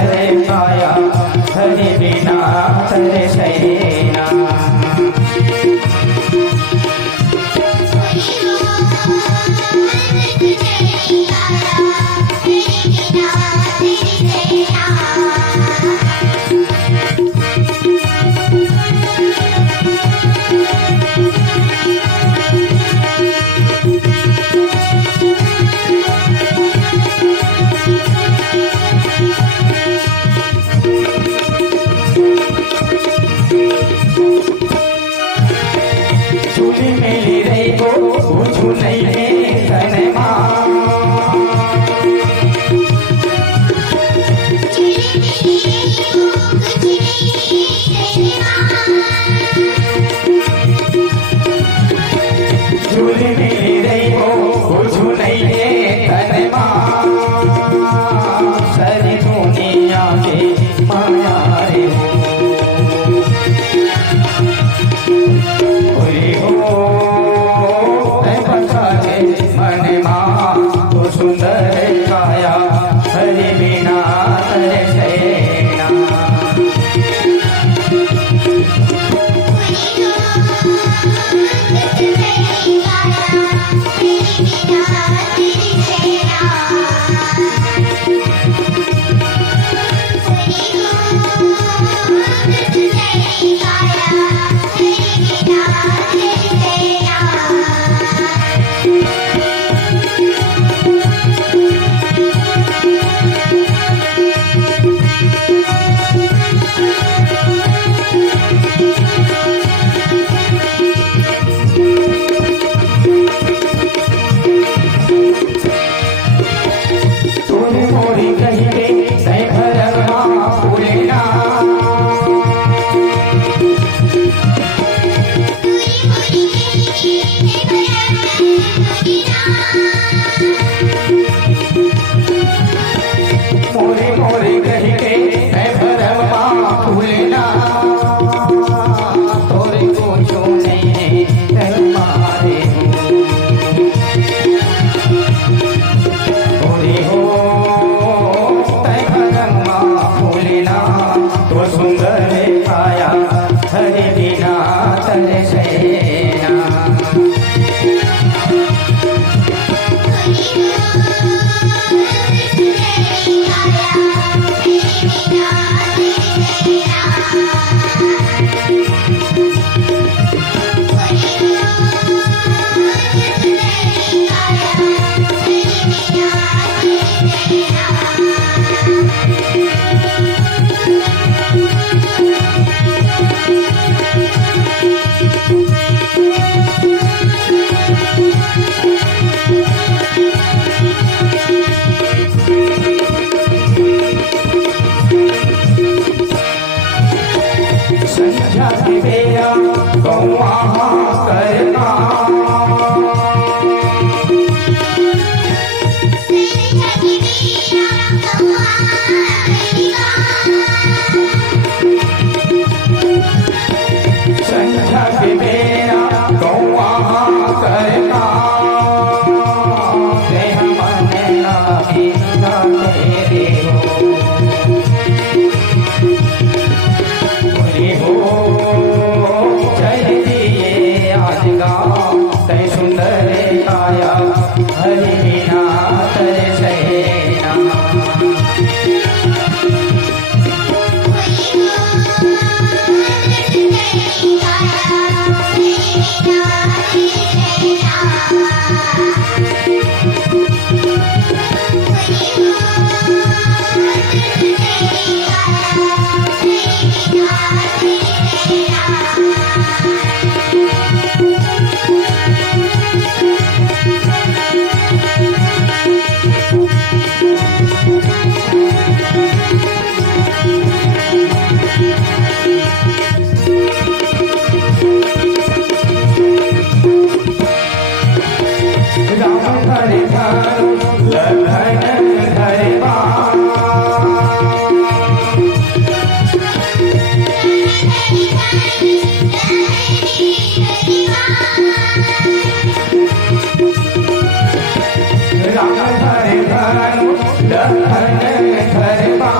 सुंदर काया हरि बिना तरसैना। झूली मिली रही को झूलई में धनमा झूली मिली रही को झूलई में धनमा सारी दुनिया के माया रे सुंदर काया हरि बिना तरसैना। मोरे मोरे कही के मैं भरवा फूलना तोरे को छोने मारे हो तय भरवा फूलना तो सुंदर काया हरि बिना तरसैना। संध्या की बेरा गौआ करना संध्या की बेरा गौआ करना देह मन लागी तेरे तय सुंदर काया हरि बिना तरसैना। राम हरे धनु लखन धरवा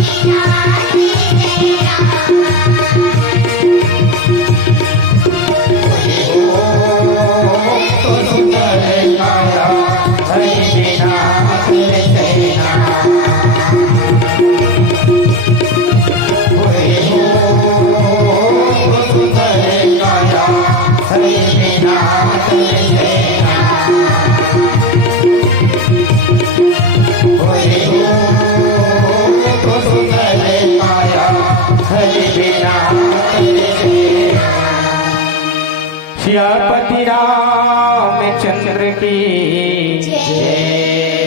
तो सुंदर काया हरि बिना तेरे सेना ओए हो तो सुंदर काया हरि बिना तेरे सेना ओए हो तो सुंदर काया हरि बिना तेरे सेना सियापति रामचंद्र की जय।